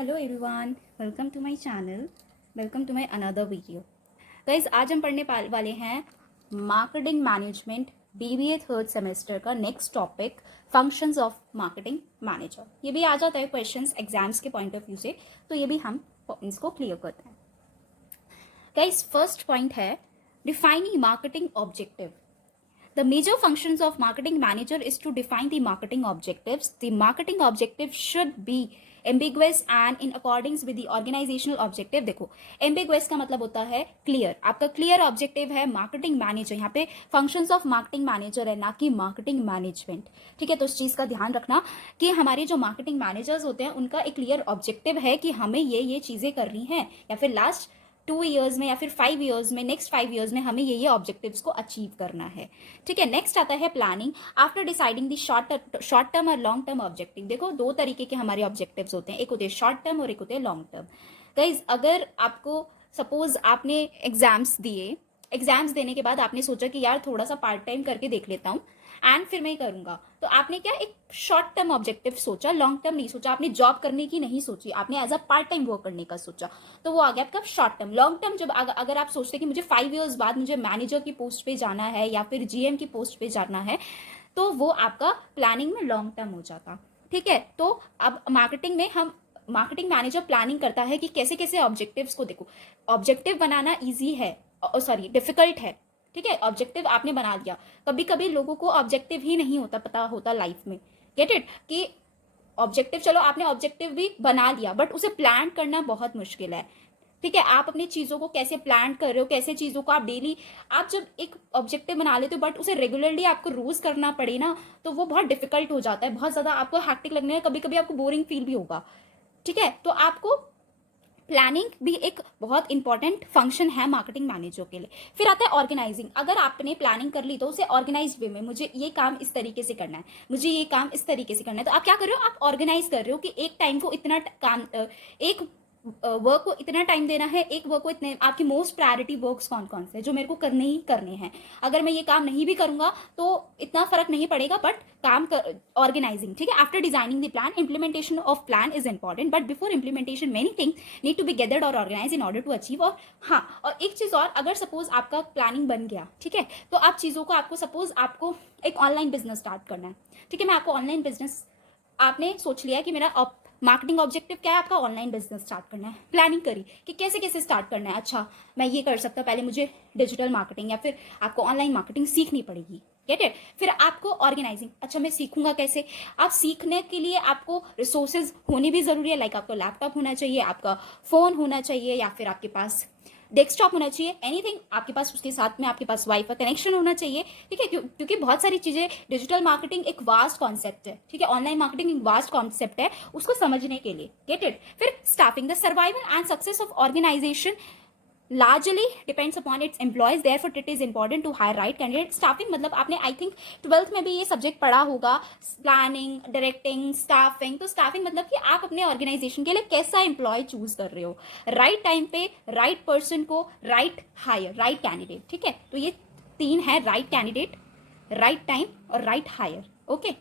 Hello everyone, welcome to my channel. Welcome to my another video. Guys, आज हम पढ़ने वाले हैं marketing management BBA third semester का next topic, functions of marketing manager. ये भी आ जाता है क्वेश्चंस एग्जाम्स के पॉइंट ऑफ व्यू से, तो ये भी हम इसको क्लियर करते हैं। गाइस, फर्स्ट पॉइंट है defining marketing objective. The major functions of marketing manager is to define the marketing objectives. The marketing objective should be ambiguous and in accordance with the organizational objective. देखो, ambiguous का मतलब होता है clear. आपका clear objective है marketing manager, यहाँ पे functions of marketing manager है, ना कि मार्केटिंग मैनेजमेंट। ठीक है, तो इस चीज़ का ध्यान रखना कि हमारे जो मार्केटिंग मैनेजर्स होते हैं उनका एक क्लियर ऑब्जेक्टिव है कि हमें ये चीज़ें करनी है, या फिर लास्ट 2 ईयर्स में या फिर 5 ईयर्स में, नेक्स्ट 5 ईयर्स में हमें ये ऑब्जेक्टिव्स को अचीव करना है। ठीक है, नेक्स्ट आता है प्लानिंग आफ्टर डिसाइडिंग दी शॉर्ट टर्म और लॉन्ग टर्म ऑब्जेक्टिव। देखो, दो तरीके के हमारे ऑब्जेक्टिव्स होते हैं, एक होते हैं शॉर्ट टर्म और एक होते हैं लॉन्ग टर्म। गाइज, अगर आपको सपोज आपने एग्जाम्स देने के बाद आपने सोचा कि यार थोड़ा सा पार्ट टाइम करके देख लेता हूँ एंड फिर मैं करूंगा, तो आपने क्या एक शॉर्ट टर्म ऑब्जेक्टिव सोचा, लॉन्ग टर्म नहीं सोचा। आपने जॉब करने की नहीं सोची, आपने as a part time work करने का सोचा, तो वो आ गया आपका शॉर्ट टर्म। लॉन्ग टर्म जब अगर आप सोचते कि मुझे 5 ईयर्स बाद मुझे मैनेजर की पोस्ट पे जाना है या फिर जीएम की पोस्ट पे जाना है, तो वो आपका प्लानिंग में लॉन्ग टर्म हो जाता। ठीक है, तो अब मार्केटिंग मैनेजर प्लानिंग करता है कि कैसे कैसे ऑब्जेक्टिव्स को, देखो ऑब्जेक्टिव बनाना ईजी है, डिफिकल्ट है। ठीक है, ऑब्जेक्टिव आपने बना लिया, कभी कभी लोगों को ऑब्जेक्टिव ही नहीं पता होता लाइफ में। गेट इट कि ऑब्जेक्टिव, चलो आपने ऑब्जेक्टिव भी बना लिया बट उसे प्लान करना बहुत मुश्किल है। ठीक है, आप अपनी चीजों को कैसे प्लान कर रहे हो, कैसे चीजों को आप डेली, आप जब एक ऑब्जेक्टिव बना लेते हो बट उसे रेगुलरली आपको रोज करना पड़े ना, तो वो बहुत डिफिकल्ट हो जाता है, बहुत ज्यादा आपको हैक्टिक लगने है, कभी कभी आपको बोरिंग फील भी होगा। ठीक है, तो आपको प्लानिंग भी एक बहुत इंपॉर्टेंट फंक्शन है मार्केटिंग मैनेजर के लिए। फिर आता है ऑर्गेनाइजिंग। अगर आपने प्लानिंग कर ली तो उसे ऑर्गेनाइज वे में, मुझे ये काम इस तरीके से करना है, मुझे ये काम इस तरीके से करना है, तो आप क्या कर रहे हो, आप ऑर्गेनाइज कर रहे हो कि एक टाइम को इतना काम, एक वर्क को इतना टाइम देना है, एक वर्क को इतने, आपकी मोस्ट प्रायोरिटी वर्क्स कौन कौन से हैं जो मेरे को करने ही करने हैं। अगर मैं ये काम नहीं भी करूंगा तो इतना फर्क नहीं पड़ेगा, बट काम कर ऑर्गेनाइजिंग। ठीक है, after designing the plan, implementation of plan is important, but before implementation many things need to be gathered और organise in order to achieve. और हाँ, और एक चीज और, अगर सपोज आपका प्लानिंग बन गया, ठीक है, तो आप चीजों को, आपको सपोज आपको एक ऑनलाइन बिजनेस स्टार्ट करना है। ठीक है, मैं आपको ऑनलाइन बिजनेस, आपने सोच लिया कि मेरा मार्केटिंग ऑब्जेक्टिव क्या है, आपका ऑनलाइन बिजनेस स्टार्ट करना है। प्लानिंग करी कि कैसे कैसे स्टार्ट करना है। अच्छा, मैं ये कर सकता हूँ, पहले मुझे डिजिटल मार्केटिंग या फिर आपको ऑनलाइन मार्केटिंग सीखनी पड़ेगी। Gate it. फिर आपको ऑर्गेनाइजिंग, अच्छा मैं सीखूंगा कैसे। आप सीखने के लिए आपको रिसोर्सेज होनी भी जरूरी है, लाइक आपको लैपटॉप होना चाहिए, आपका फोन होना चाहिए, या फिर आपके पास डेस्कटॉप होना चाहिए, एनीथिंग आपके पास, उसके साथ में आपके पास वाईफाई कनेक्शन होना चाहिए। ठीक है, क्योंकि बहुत सारी चीजें, डिजिटल मार्केटिंग एक वास्ट कॉन्सेप्ट है। ठीक है, ऑनलाइन मार्केटिंग एक वास्ट कॉन्सेप्ट है, उसको समझने के लिए। Get it. फिर staffing, the survival and success of organisation largely depends upon its employees, therefore it is important to hire right candidate. Staffing मतलब आपने आई थिंक 12th में भी ये सब्जेक्ट पढ़ा होगा, प्लानिंग, डायरेक्टिंग, स्टाफिंग। तो स्टाफिंग मतलब कि आप अपने ऑर्गेनाइजेशन के लिए कैसा एम्प्लॉय चूज कर रहे हो, राइट टाइम पे राइट पर्सन को, राइट हायर, राइट कैंडिडेट। ठीक है, तो ये 3 है, राइट कैंडिडेट, राइट टाइम और राइट हायर। ओके,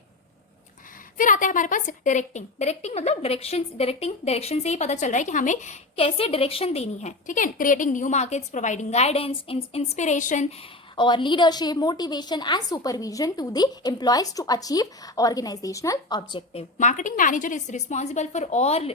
फिर आता है हमारे पास डायरेक्टिंग मतलब डायरेक्शन से ही पता चल रहा है कि हमें कैसे डायरेक्शन देनी है। ठीक है, creating new markets, providing guidance, inspiration और leadership, motivation and supervision to the employees to achieve organisational objective. Marketing manager is responsible for all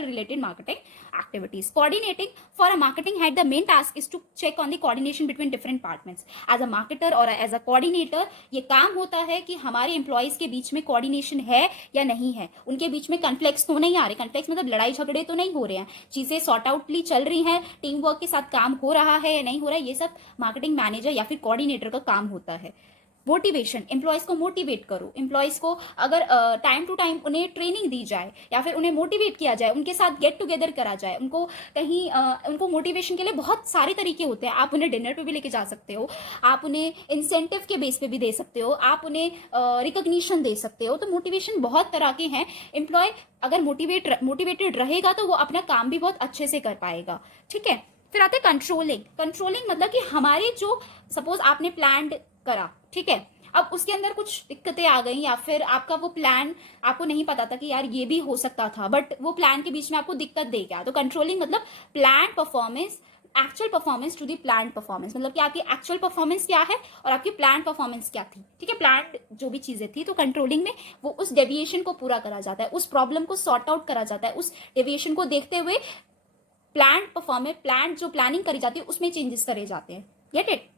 related marketing activities. Coordinating, for a marketing head the main task is to check on the coordination between different departments. As a marketer और as a coordinator ये काम होता है कि हमारे employees के बीच में coordination है या नहीं है, उनके बीच में कन्फ्लिक्ट्स तो नहीं आ रहे, कन्फ्लिक्ट्स मतलब लड़ाई झगड़े तो नहीं हो रहे हैं, चीजें सॉर्ट आउटली चल रही हैं, टीम वर्क के साथ काम हो रहा है या नहीं हो रहा है, ये सब मार्केटिंग मैनेजर या फिर कोऑर्डिनेटर का काम होता है। मोटिवेशन, एम्प्लॉयज को मोटिवेट करो, एम्प्लॉयज को अगर टाइम टू टाइम उन्हें ट्रेनिंग दी जाए या फिर उन्हें मोटिवेट किया जाए, उनके साथ गेट टुगेदर करा जाए, उनको कहीं उनको मोटिवेशन के लिए बहुत सारे तरीके होते हैं। आप उन्हें डिनर पे भी लेके जा सकते हो, आप उन्हें इंसेंटिव के बेस पे भी दे सकते हो, आप उन्हें रिकॉग्निशन दे सकते हो। तो मोटिवेशन बहुत तरह के हैं। एम्प्लॉय अगर मोटिवेटेड रहेगा तो वो अपना काम भी बहुत अच्छे से कर पाएगा। ठीक है, फिर आते हैं कंट्रोलिंग मतलब कि हमारे जो, सपोज आपने प्लान करा, ठीक है, अब उसके अंदर कुछ दिक्कतें आ गई या फिर आपका वो प्लान आपको नहीं पता था कि यार ये भी हो सकता था, बट वो प्लान के बीच में आपको दिक्कत दे गया। तो कंट्रोलिंग मतलब plan performance, actual performance to the plan performance, मतलब कि आपकी एक्चुअल परफॉर्मेंस क्या है और आपकी प्लान परफॉर्मेंस क्या थी। ठीक है, प्लान जो भी चीजें थी, तो कंट्रोलिंग में वो उस डेविएशन को पूरा करा जाता है, उस प्रॉब्लम को सॉर्ट आउट करा जाता है, उस डेविएशन को देखते हुए प्लान परफॉर्मेंस, प्लान जो प्लानिंग करी जाती है उसमें चेंजेस करे जाते हैं। Get it.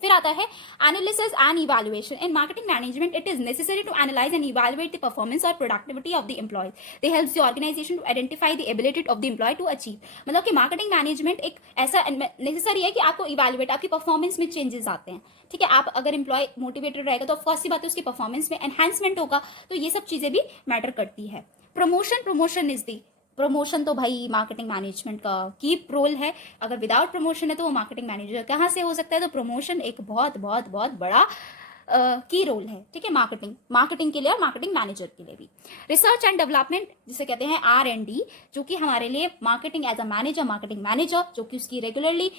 फिर आता है analysis and evaluation. In marketing management it is necessary to analyse and evaluate the performance और productivity of the employees. They helps the organisation to identify the ability of the employee to achieve. मतलब कि marketing management एक ऐसा necessary है कि आपको evaluate, आपकी performance में चेंजेस आते हैं। ठीक है, आप अगर एम्प्लॉय मोटिवेटेड रहेगा तो ऑफकोर्स सी बात है उसकी परफॉर्मेंस में एनहांसमेंट होगा। तो ये सब चीजें भी मैटर करती है। प्रमोशन इज दी, प्रमोशन तो भाई मार्केटिंग मैनेजमेंट का की रोल है। अगर विदाउट प्रमोशन है तो वो मार्केटिंग मैनेजर कहाँ से हो सकता है। तो प्रमोशन एक बहुत बहुत बहुत बड़ा की रोल है। ठीक है, मार्केटिंग के लिए और मार्केटिंग मैनेजर के लिए भी। रिसर्च एंड डेवलपमेंट जिसे कहते हैं R&D, जो कि हमारे लिए marketing as a manager, marketing manager जो कि उसकी रेगुलरली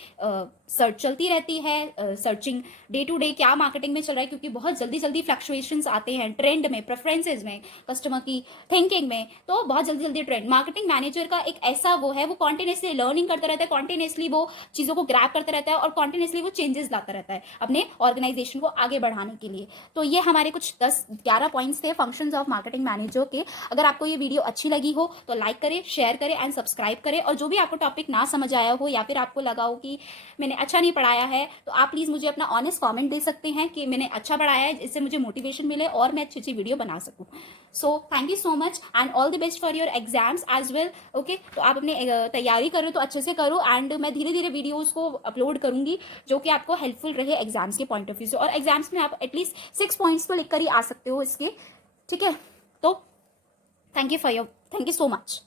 सर्च चलती रहती है, सर्चिंग डे टू डे क्या मार्केटिंग में चल रहा है, क्योंकि बहुत जल्दी जल्दी फ्लक्चुएशंस आते हैं ट्रेंड में, प्रेफरेंसेज में, कस्टमर की थिंकिंग में। तो बहुत जल्दी जल्दी ट्रेंड, मार्केटिंग मैनेजर का एक ऐसा वो है, वो कॉन्टिन्यूसली लर्निंग करता रहता है, कॉन्टिन्यूसली वो चीज़ों को ग्रैब करता रहता है और कॉन्टिन्यूसली वो चेंजेस लाता रहता है अपने ऑर्गेनाइजेशन को आगे बढ़ाने के लिए। तो ये हमारे कुछ 10-11 पॉइंट्स थे फंक्शंस ऑफ मार्केटिंग मैनेजर के। अगर आपको ये वीडियो अच्छी लगी हो तो लाइक करें, शेयर करें एंड सब्सक्राइब करें। और जो भी आपको टॉपिक ना समझ आया हो या फिर आपको लगा हो कि मैंने अच्छा नहीं पढ़ाया है, तो आप प्लीज़ मुझे अपना ऑनेस्ट कमेंट दे सकते हैं कि मैंने अच्छा पढ़ाया है, इससे मुझे मोटिवेशन मिले और मैं अच्छी अच्छी वीडियो बना सकूँ। So thank you so much and all the best for your exams as well. Okay, तो आप अपने तैयारी करो तो अच्छे से करो एंड मैं धीरे धीरे वीडियोज़ को अपलोड करूंगी जो कि आपको हेल्पफुल रहे एग्जाम्स के पॉइंट ऑफ व्यू से। और एग्जाम्स में आप एटलीस्ट 6 पॉइंट्स तो लिख कर ही आ सकते हो इसके। ठीक है, तो थैंक यू सो मच।